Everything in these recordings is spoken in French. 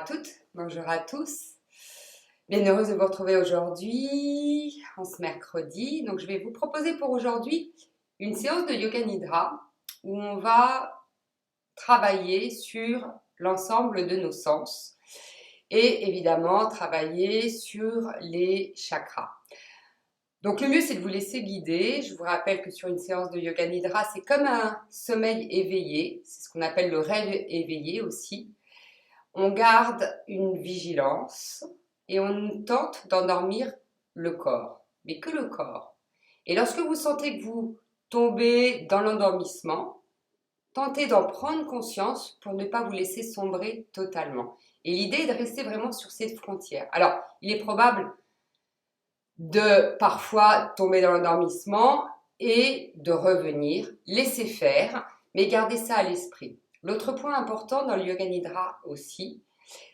toutes, bonjour à tous. Bien heureuse de vous retrouver aujourd'hui, en ce mercredi. Donc je vais vous proposer pour aujourd'hui une séance de Yoga Nidra où on va travailler sur l'ensemble de nos sens et évidemment travailler sur les chakras. Donc le mieux c'est de vous laisser guider. Je vous rappelle que sur une séance de Yoga Nidra, c'est comme un sommeil éveillé, c'est ce qu'on appelle le rêve éveillé aussi. On garde une vigilance et on tente d'endormir le corps, mais que le corps. Et lorsque vous sentez que vous tombez dans l'endormissement, tentez d'en prendre conscience pour ne pas vous laisser sombrer totalement. Et l'idée est de rester vraiment sur cette frontière. Alors, il est probable de parfois tomber dans l'endormissement et de revenir, laisser faire, mais gardez ça à l'esprit. L'autre point important dans le Yoga Nidra aussi,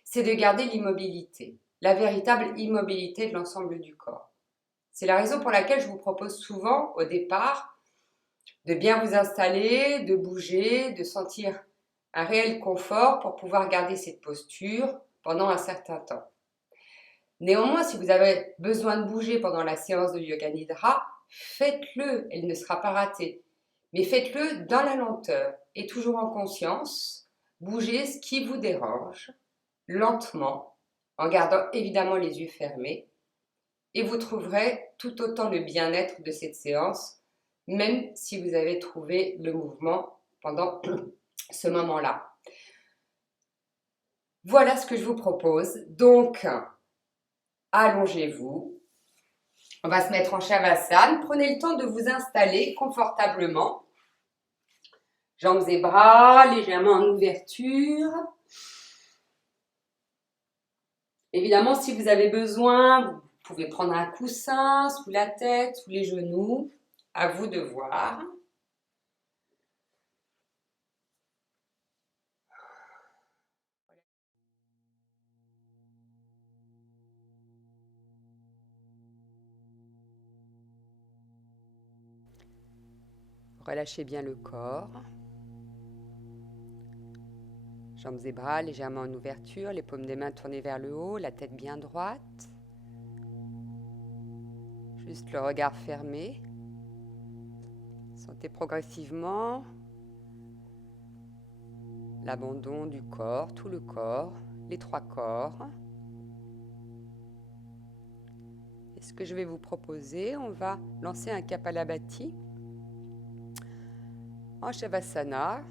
c'est de garder l'immobilité, la véritable immobilité de l'ensemble du corps. C'est la raison pour laquelle je vous propose souvent au départ de bien vous installer, de bouger, de sentir un réel confort pour pouvoir garder cette posture pendant un certain temps. Néanmoins, si vous avez besoin de bouger pendant la séance de Yoga Nidra, faites-le, elle ne sera pas ratée. Mais faites-le dans la lenteur et toujours en conscience. Bougez ce qui vous dérange, lentement, en gardant évidemment les yeux fermés. Et vous trouverez tout autant le bien-être de cette séance, même si vous avez trouvé le mouvement pendant ce moment-là. Voilà ce que je vous propose. Donc, allongez-vous. On va se mettre en Shavasana. Prenez le temps de vous installer confortablement. Jambes et bras légèrement en ouverture. Évidemment, si vous avez besoin, vous pouvez prendre un coussin sous la tête, sous les genoux. À vous de voir. Relâchez bien le corps. Jambes et bras légèrement en ouverture, les paumes des mains tournées vers le haut, la tête bien droite. Juste le regard fermé. Sentez progressivement l'abandon du corps, tout le corps, les trois corps. Et ce que je vais vous proposer, on va lancer un Kapalabhati en Shavasana,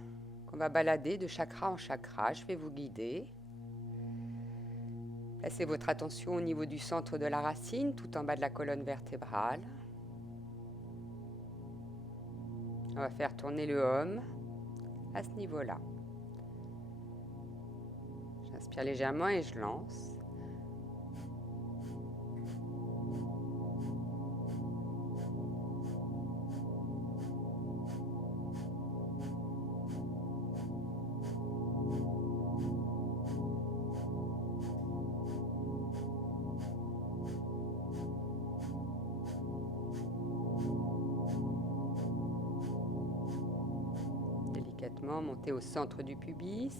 qu'on va balader de chakra en chakra. Je vais vous guider. Placez votre attention au niveau du centre de la racine, tout en bas de la colonne vertébrale. On va faire tourner le Om à ce niveau-là. J'inspire légèrement et je lance. Délicatement, montez au centre du pubis.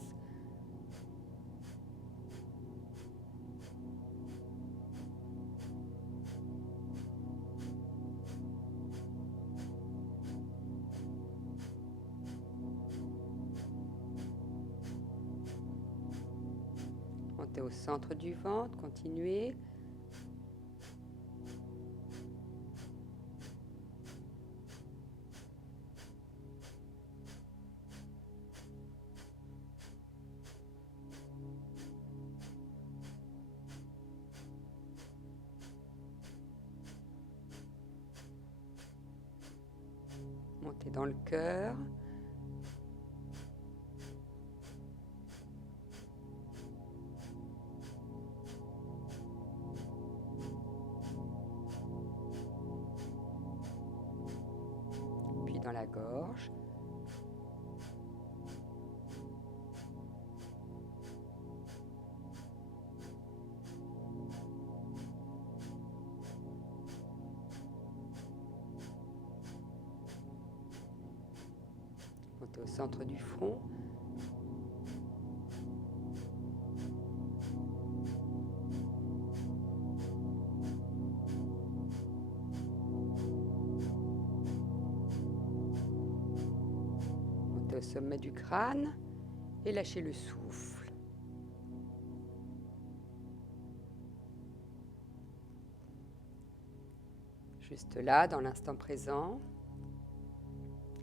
Montez au centre du ventre, continuez. Montez dans le cœur. Puis dans la gorge. Montez au centre du front. au sommet du crâne et lâchez le souffle. Juste là, dans l'instant présent,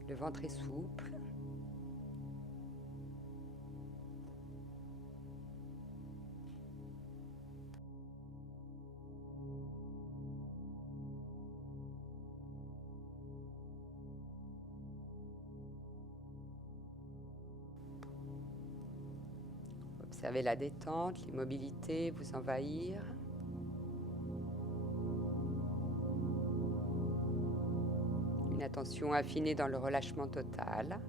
le ventre est souple. Observez la détente, l'immobilité vous envahir. Une attention affinée dans le relâchement total.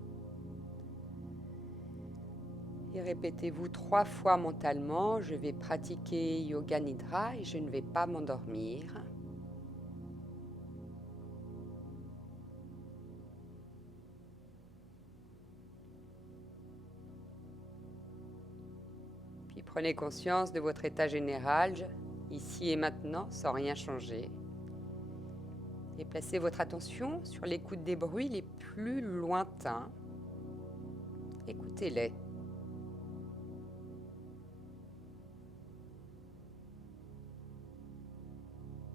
Et répétez-vous 3 fois mentalement, je vais pratiquer Yoga Nidra et je ne vais pas m'endormir. Puis prenez conscience de votre état général, ici et maintenant, sans rien changer. Et placez votre attention sur l'écoute des bruits les plus lointains. Écoutez-les.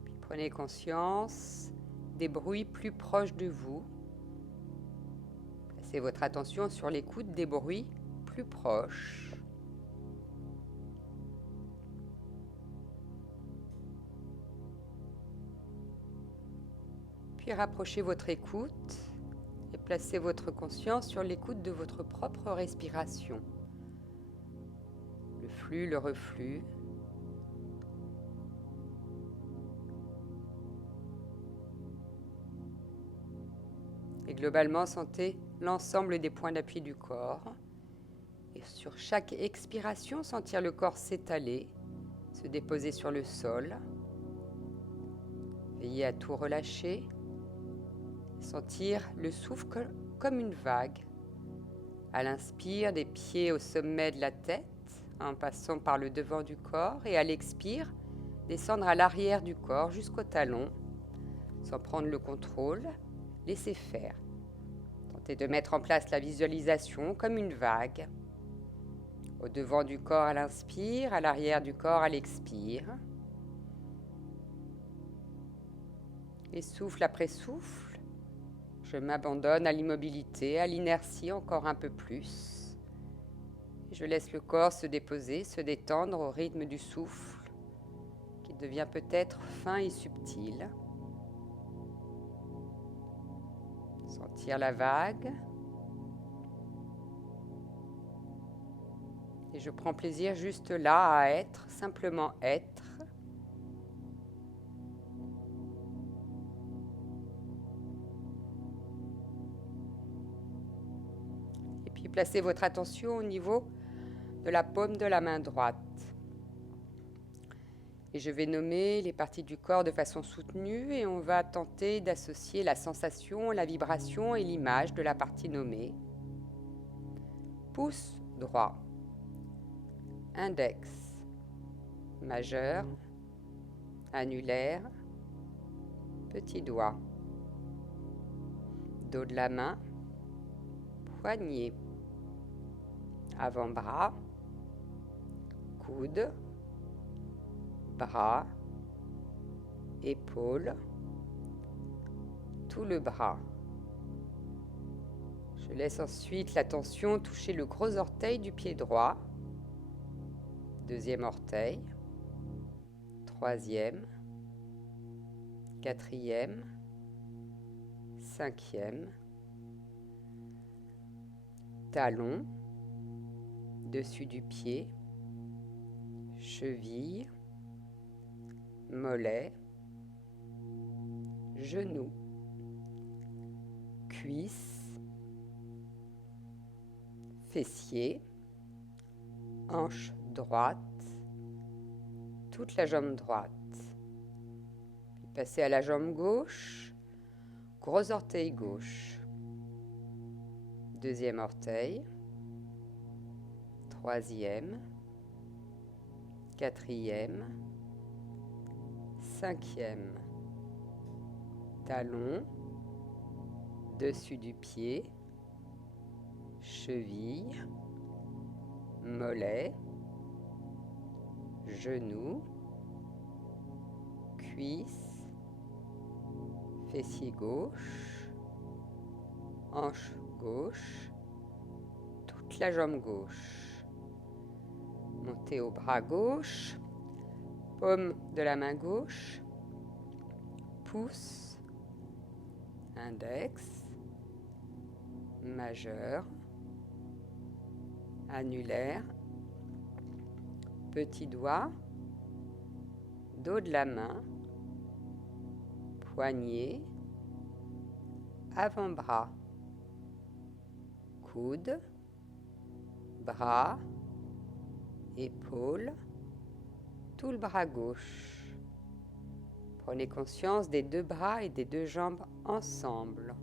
Puis prenez conscience des bruits plus proches de vous. Placez votre attention sur l'écoute des bruits plus proches. Puis rapprochez votre écoute et placez votre conscience sur l'écoute de votre propre respiration. Le flux, le reflux. Et globalement, sentez l'ensemble des points d'appui du corps. Et sur chaque expiration, sentir le corps s'étaler, se déposer sur le sol. Veillez à tout relâcher. Sentir le souffle comme une vague. À l'inspire, des pieds au sommet de la tête, en passant par le devant du corps. Et à l'expire, descendre à l'arrière du corps jusqu'au talon, sans prendre le contrôle. Laissez faire. Tentez de mettre en place la visualisation comme une vague. Au devant du corps à l'inspire, à l'arrière du corps à l'expire. Et souffle après souffle. Je m'abandonne à l'immobilité, à l'inertie encore un peu plus. Je laisse le corps se déposer, se détendre au rythme du souffle, qui devient peut-être fin et subtil. Sentir la vague. Et je prends plaisir juste là à être, simplement être. Et puis placez votre attention au niveau de la paume de la main droite. Et je vais nommer les parties du corps de façon soutenue et on va tenter d'associer la sensation, la vibration et l'image de la partie nommée. Pouce droit, index, majeur, annulaire, petit doigt, dos de la main, poignet, avant-bras, coude, bras, épaule, tout le bras. Je laisse ensuite l'attention toucher le gros orteil du pied droit, deuxième orteil, troisième, quatrième, cinquième, talon, dessus du pied, cheville, mollet, genou, cuisse, fessier, hanche droite, toute la jambe droite. Puis passez à la jambe gauche, gros orteil gauche, deuxième orteil, troisième, quatrième, cinquième, talon, dessus du pied, cheville, mollet, genou, cuisse, fessier gauche, hanche gauche, toute la jambe gauche. Montez au bras gauche, paume de la main gauche, pouce, index, majeur, annulaire, petit doigt, dos de la main, poignet, avant-bras, coude, bras, épaule, tout le bras gauche. Prenez conscience des deux bras et des deux jambes ensemble.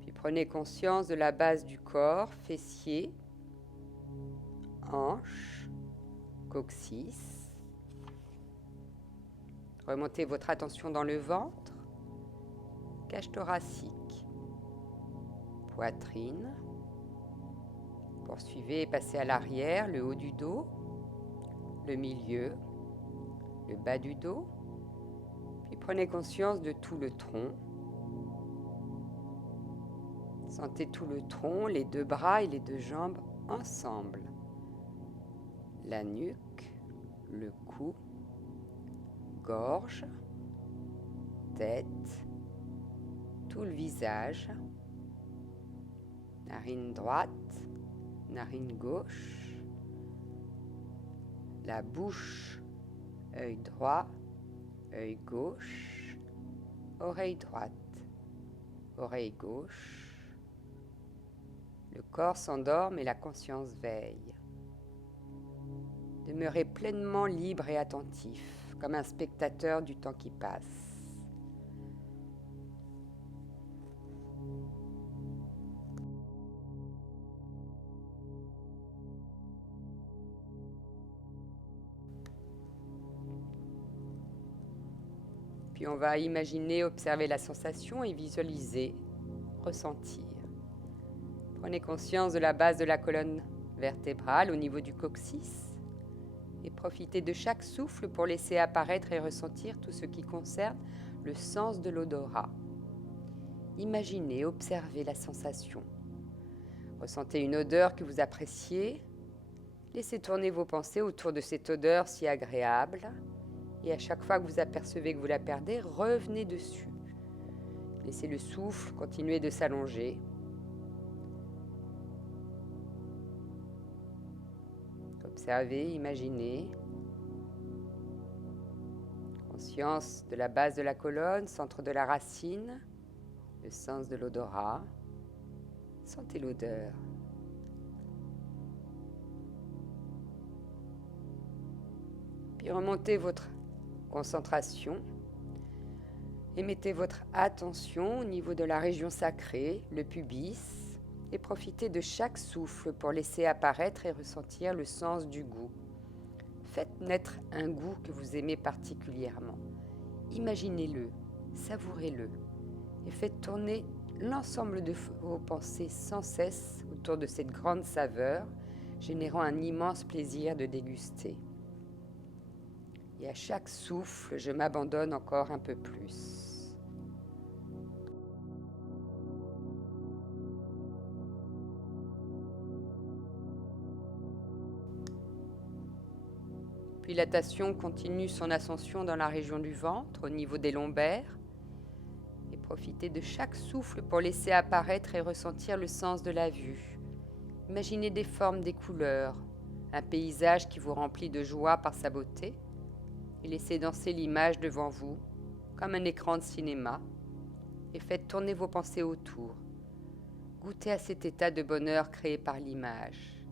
Puis prenez conscience de la base du corps, fessier, hanche, coccyx. Remontez votre attention dans le ventre, cage thoracique, poitrine. Poursuivez et passez à l'arrière, le haut du dos, le milieu, le bas du dos. Puis prenez conscience de tout le tronc. Sentez tout le tronc, les deux bras et les deux jambes ensemble. La nuque, le cou, gorge, tête, tout le visage, narine droite, narine gauche, la bouche, œil droit, œil gauche, oreille droite, oreille gauche. Le corps s'endort mais la conscience veille. Demeurez pleinement libre et attentif, comme un spectateur du temps qui passe. Puis on va imaginer, observer la sensation et visualiser, ressentir. Prenez conscience de la base de la colonne vertébrale au niveau du coccyx et profitez de chaque souffle pour laisser apparaître et ressentir tout ce qui concerne le sens de l'odorat. Imaginez, observez la sensation. Ressentez une odeur que vous appréciez. Laissez tourner vos pensées autour de cette odeur si agréable. Et à chaque fois que vous apercevez que vous la perdez, revenez dessus. Laissez le souffle continuer de s'allonger. Observez, imaginez. Conscience de la base de la colonne, centre de la racine, le sens de l'odorat. Sentez l'odeur. Puis remontez votre concentration et mettez votre attention au niveau de la région sacrée, le pubis, et profitez de chaque souffle pour laisser apparaître et ressentir le sens du goût. Faites naître un goût que vous aimez particulièrement. Imaginez-le, savourez-le et faites tourner l'ensemble de vos pensées sans cesse autour de cette grande saveur, générant un immense plaisir de déguster. Et à chaque souffle, je m'abandonne encore un peu plus. Puis l'attention continue son ascension dans la région du ventre, au niveau des lombaires. Et profitez de chaque souffle pour laisser apparaître et ressentir le sens de la vue. Imaginez des formes, des couleurs, un paysage qui vous remplit de joie par sa beauté. Et laissez danser l'image devant vous, comme un écran de cinéma, et faites tourner vos pensées autour. Goûtez à cet état de bonheur créé par l'image.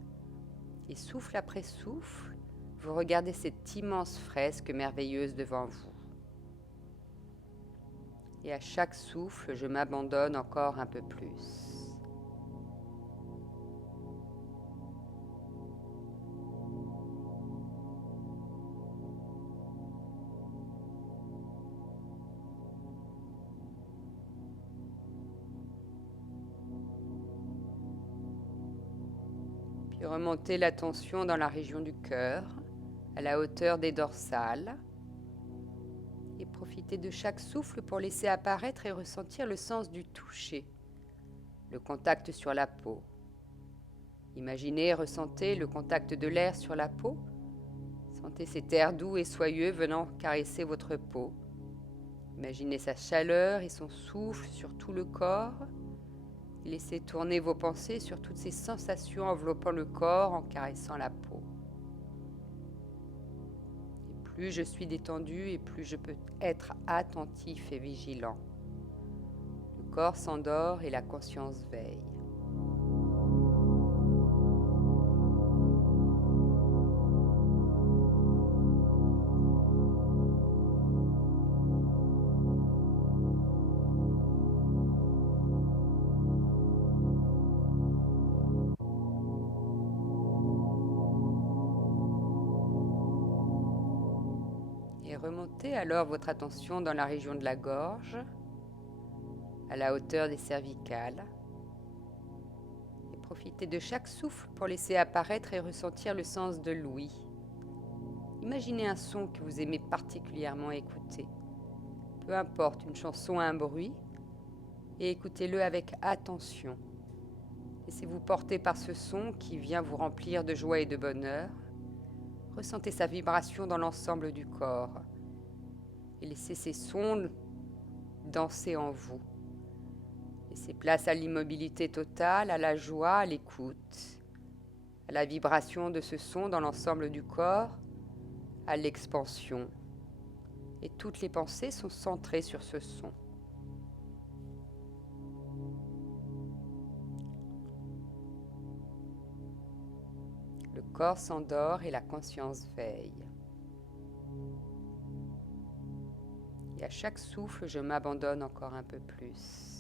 Et souffle après souffle, vous regardez cette immense fresque merveilleuse devant vous. Et à chaque souffle, je m'abandonne encore un peu plus. Puis remontez l'attention dans la région du cœur, à la hauteur des dorsales. Et profitez de chaque souffle pour laisser apparaître et ressentir le sens du toucher, le contact sur la peau. Imaginez et ressentez le contact de l'air sur la peau. Sentez cet air doux et soyeux venant caresser votre peau. Imaginez sa chaleur et son souffle sur tout le corps. Laissez tourner vos pensées sur toutes ces sensations enveloppant le corps en caressant la peau. Et plus je suis détendu et plus je peux être attentif et vigilant. Le corps s'endort et la conscience veille. Et remontez alors votre attention dans la région de la gorge, à la hauteur des cervicales. Et profitez de chaque souffle pour laisser apparaître et ressentir le sens de l'ouïe. Imaginez un son que vous aimez particulièrement écouter. Peu importe, une chanson, un bruit, et écoutez-le avec attention. Laissez-vous porter par ce son qui vient vous remplir de joie et de bonheur. Ressentez sa vibration dans l'ensemble du corps et laissez ces sons danser en vous. Laissez place à l'immobilité totale, à la joie, à l'écoute, à la vibration de ce son dans l'ensemble du corps, à l'expansion. Et toutes les pensées sont centrées sur ce son. Le corps s'endort et la conscience veille. Et à chaque souffle, je m'abandonne encore un peu plus.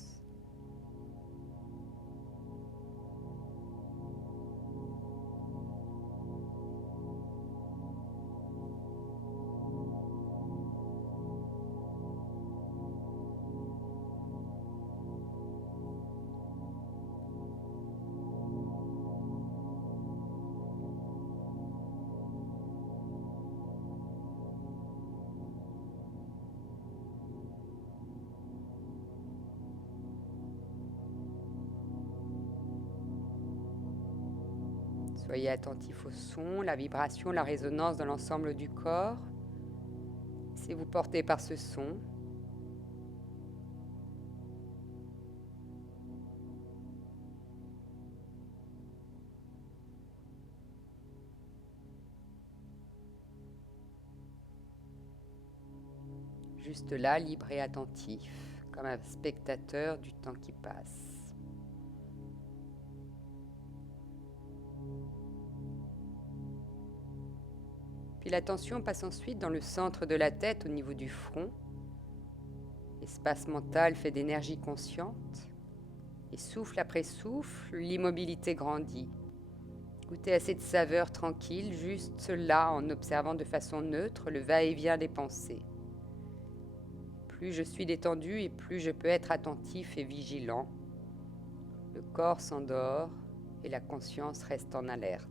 Soyez attentif au son, la vibration, la résonance dans l'ensemble du corps. Laissez-vous porter par ce son. Juste là, libre et attentif, comme un spectateur du temps qui passe. Puis l'attention passe ensuite dans le centre de la tête, au niveau du front. L'espace mental fait d'énergie consciente. Et souffle après souffle, l'immobilité grandit. Goûtez à cette saveur tranquille, juste là, en observant de façon neutre le va-et-vient des pensées. Plus je suis détendu et plus je peux être attentif et vigilant. Le corps s'endort et la conscience reste en alerte.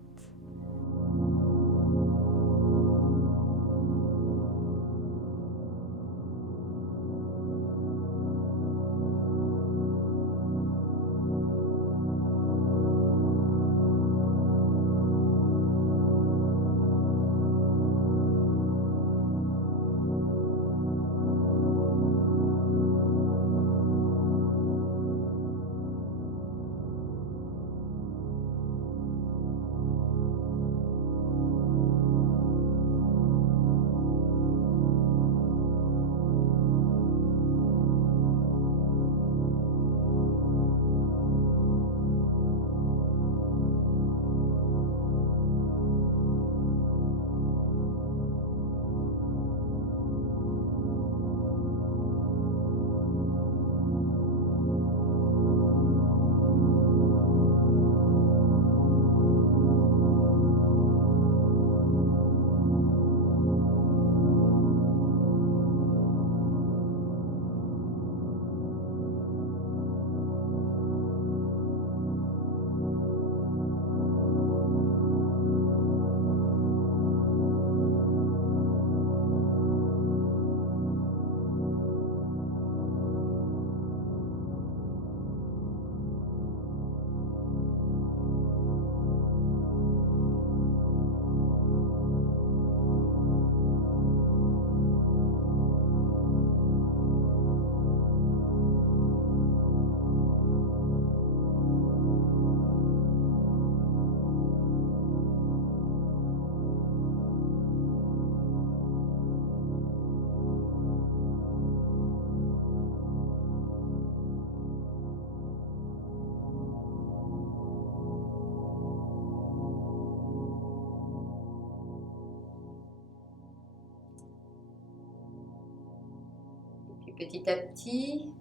Puis petit à petit,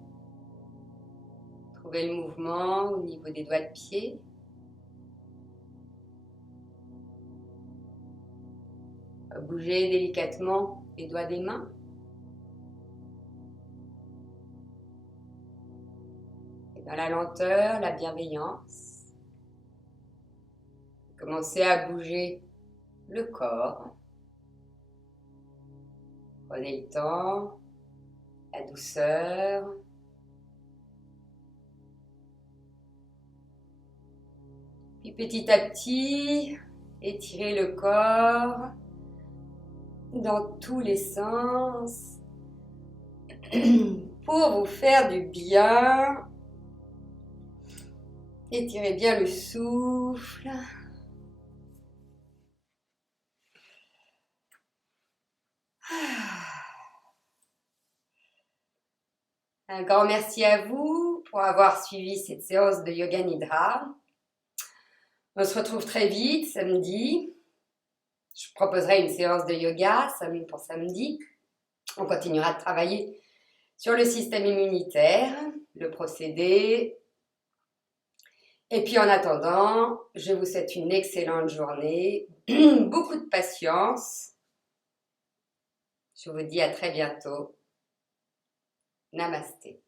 trouvez le mouvement au niveau des doigts de pied. Bougez délicatement les doigts des mains. Et dans la lenteur, la bienveillance, commencez à bouger le corps. Prenez le temps, la douceur. Puis petit à petit, étirez le corps dans tous les sens pour vous faire du bien. Étirez bien le souffle. Un grand merci à vous pour avoir suivi cette séance de Yoga Nidra. On se retrouve très vite samedi. Je proposerai une séance de yoga pour samedi. On continuera de travailler sur le système immunitaire, le procédé. Et puis en attendant, je vous souhaite une excellente journée, beaucoup de patience. Je vous dis à très bientôt. Namasté.